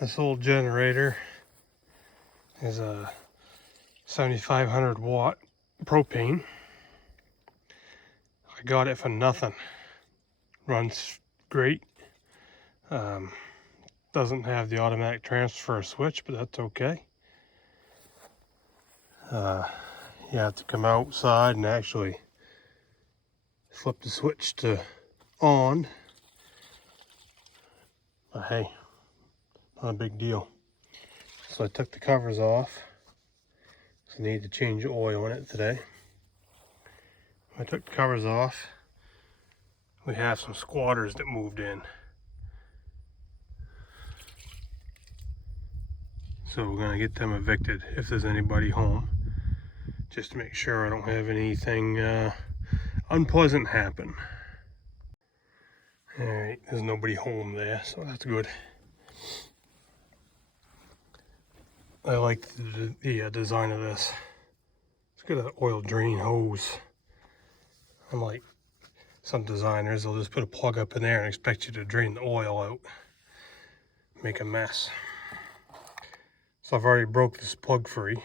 This old generator is a 7,500 watt propane. I got it for nothing. Runs great. Doesn't have the automatic transfer switch, but that's okay. You have to come outside and actually flip the switch to on. But hey, not a big deal. So I took the covers off. So I need to change the oil in it today. I took the covers off. We have some squatters that moved in. So we're gonna get them evicted if there's anybody home, just to make sure I don't have anything unpleasant happen. All right, there's nobody home there, so that's good. I like the design of this. It's got an oil drain hose. Unlike some designers, they'll just put a plug up in there and expect you to drain the oil out. Make a mess. So I've already broke this plug free.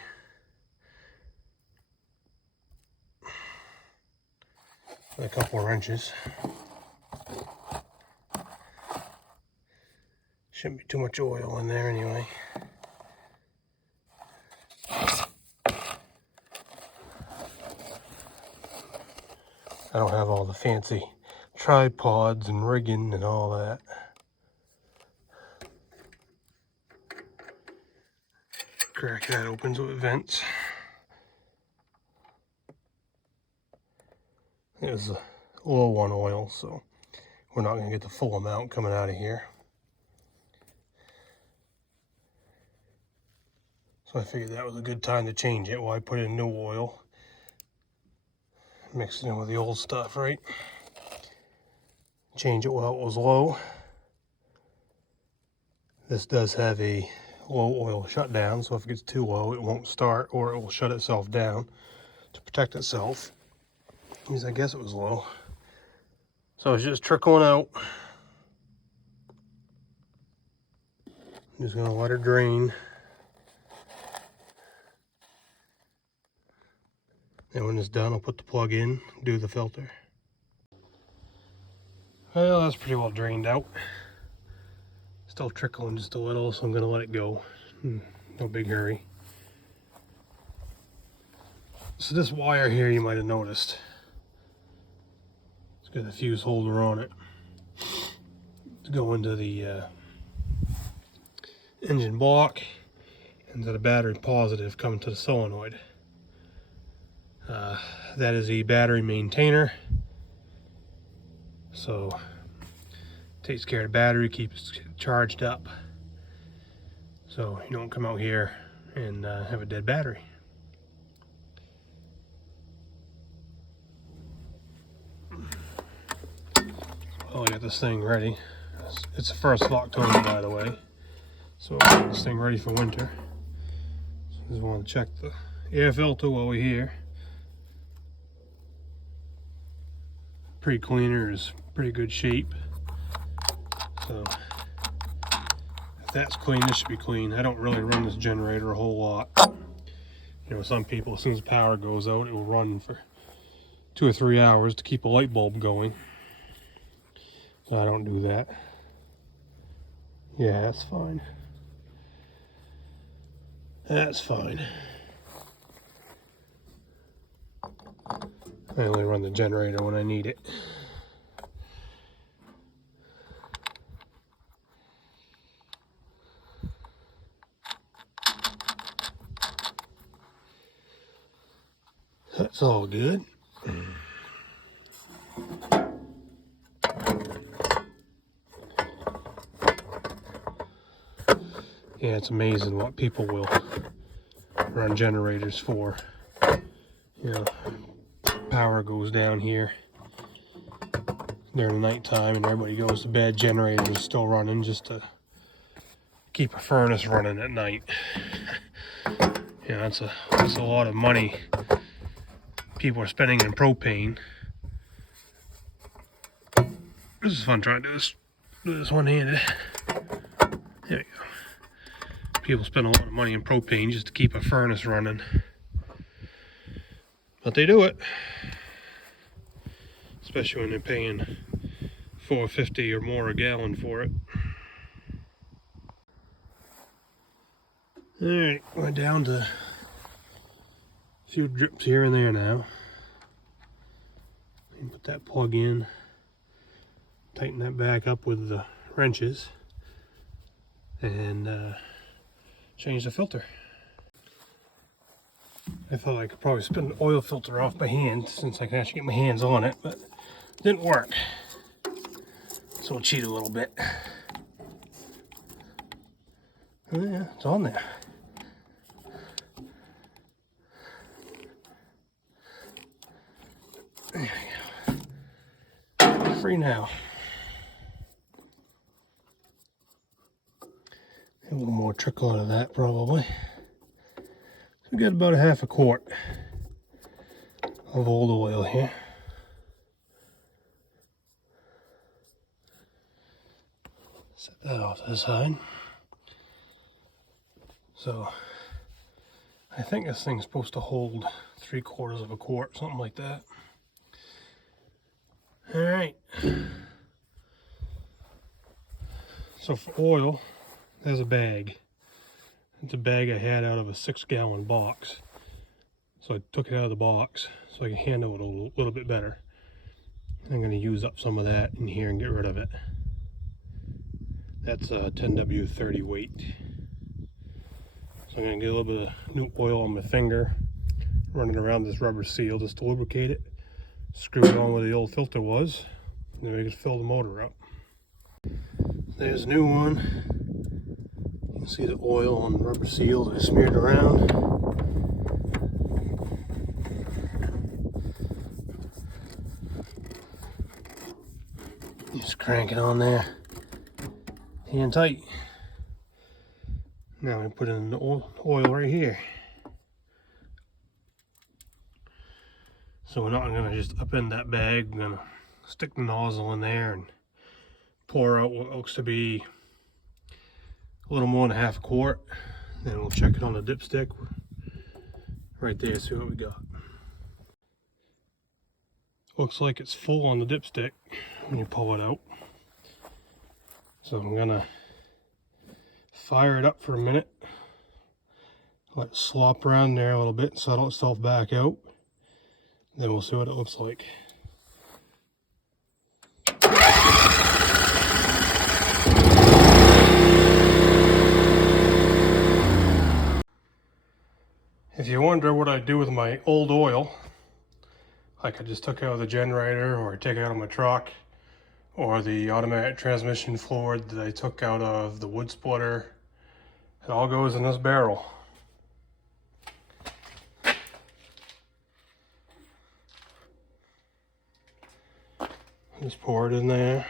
With a couple of wrenches. Shouldn't be too much oil in there anyway. I don't have all the fancy tripods and rigging and all that. Crack that open so it vents. It was low on oil, so we're not going to get the full amount coming out of here. So I figured that was a good time to change it while I put in new oil. Mix it in with the old stuff, right? Change it while it was low. This does have a low oil shutdown, so if it gets too low, it won't start, or it will shut itself down to protect itself. Because I guess it was low. So it's just trickling out. I'm just gonna let her drain. And when it's done, I'll put the plug in, do the filter. Well, that's pretty well drained out. Still trickling just a little, so I'm gonna let it go. No big hurry. So this wire here, you might have noticed, it's got a fuse holder on it to go into the engine block and to the battery positive coming to the solenoid. That is a battery maintainer, so takes care of the battery, keeps it charged up, so you don't come out here and have a dead battery. Well, I got this thing ready. It's the 1st of October, by the way, so I got this thing ready for winter. So I just want to check the air filter while we're here. Pre-cleaner is pretty good shape, so if that's clean, this should be clean. I don't really run this generator a whole lot. You know, some people, as soon as the power goes out, it will run for 2 or 3 hours to keep a light bulb going. I don't do that. Yeah, that's fine. That's fine. I only run the generator when I need it. That's all good. Yeah, it's amazing what people will run generators for. You know, power goes down here during the nighttime and everybody goes to bed, generators are still running just to keep a furnace running at night. You know, that's a lot of money people are spending in propane. This is fun trying to do this one-handed. There we go. people spend a lot of money on propane just to keep a furnace running. But they do it. Especially when they're paying $4.50 or more a gallon for it. Alright, we're down to a few drips here and there now. Put that plug in, tighten that back up with the wrenches, and change the filter. I thought I could probably spin the oil filter off by hand since I can actually get my hands on it, but it didn't work. So we'll cheat a little bit. Oh yeah, it's on there. There we go. Free now. A little more trickle out of that probably. So we got about a half a quart of old oil here. Set that off to the side. So I think this thing's supposed to hold 3/4 of a quart, something like that. All right. So for oil, there's a bag. It's a bag I had out of a 6-gallon box. So I took it out of the box so I can handle it a little bit better. I'm going to use up some of that in here and get rid of it. That's a 10W30 weight. So I'm going to get a little bit of new oil on my finger, running around this rubber seal just to lubricate it. Screw it on where the old filter was, and then we can fill the motor up. There's a new one. You can see the oil on the rubber seal that I smeared around. Just crank it on there, hand tight. Now I put in the oil right here. So we're not going to just upend that bag. We're going to stick the nozzle in there and pour out what looks to be a little more than a half a quart. Then we'll check it on the dipstick right there, see what we got. Looks like it's full on the dipstick when you pull it out. So I'm going to fire it up for a minute. Let it slop around there a little bit and settle itself back out. Then we'll see what it looks like. If you wonder what I do with my old oil, like I just took out of the generator, or I take it out of my truck, or the automatic transmission fluid that I took out of the wood splitter, it all goes in this barrel. Just pour it in there.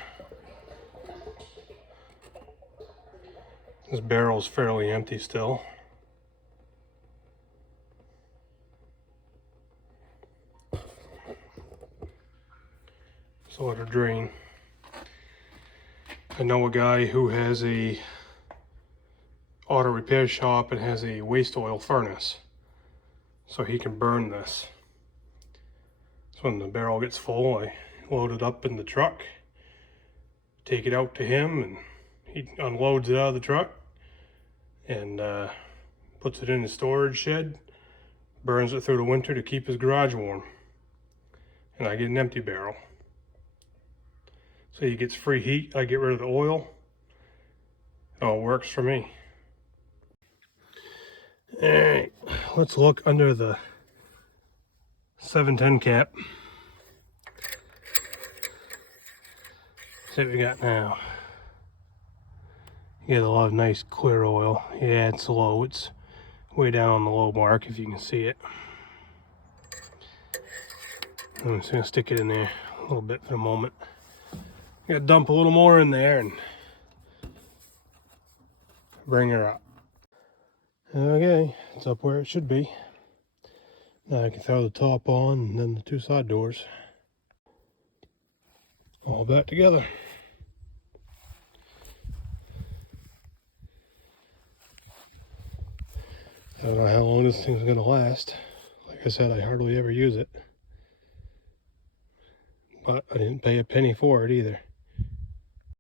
This barrel is fairly empty still. So let it drain. I know a guy who has a auto repair shop and has a waste oil furnace, so he can burn this. So when the barrel gets full, I load it up in the truck, take it out to him, and he unloads it out of the truck and puts it in the storage shed, burns it through the winter to keep his garage warm, and I get an empty barrel. So he gets free heat, I get rid of the oil. It all works for me. Alright, let's look under the 710 cap. See what we got now. You get a lot of nice clear oil. Yeah, it's low. It's way down on the low mark if you can see it. I'm just going to stick it in there a little bit for the moment. Got to dump a little more in there and bring her up. Okay, it's up where it should be. Now I can throw the top on and then the two side doors. All back together. I don't know how long this thing's gonna last. Like I said, I hardly ever use it. But I didn't pay a penny for it either.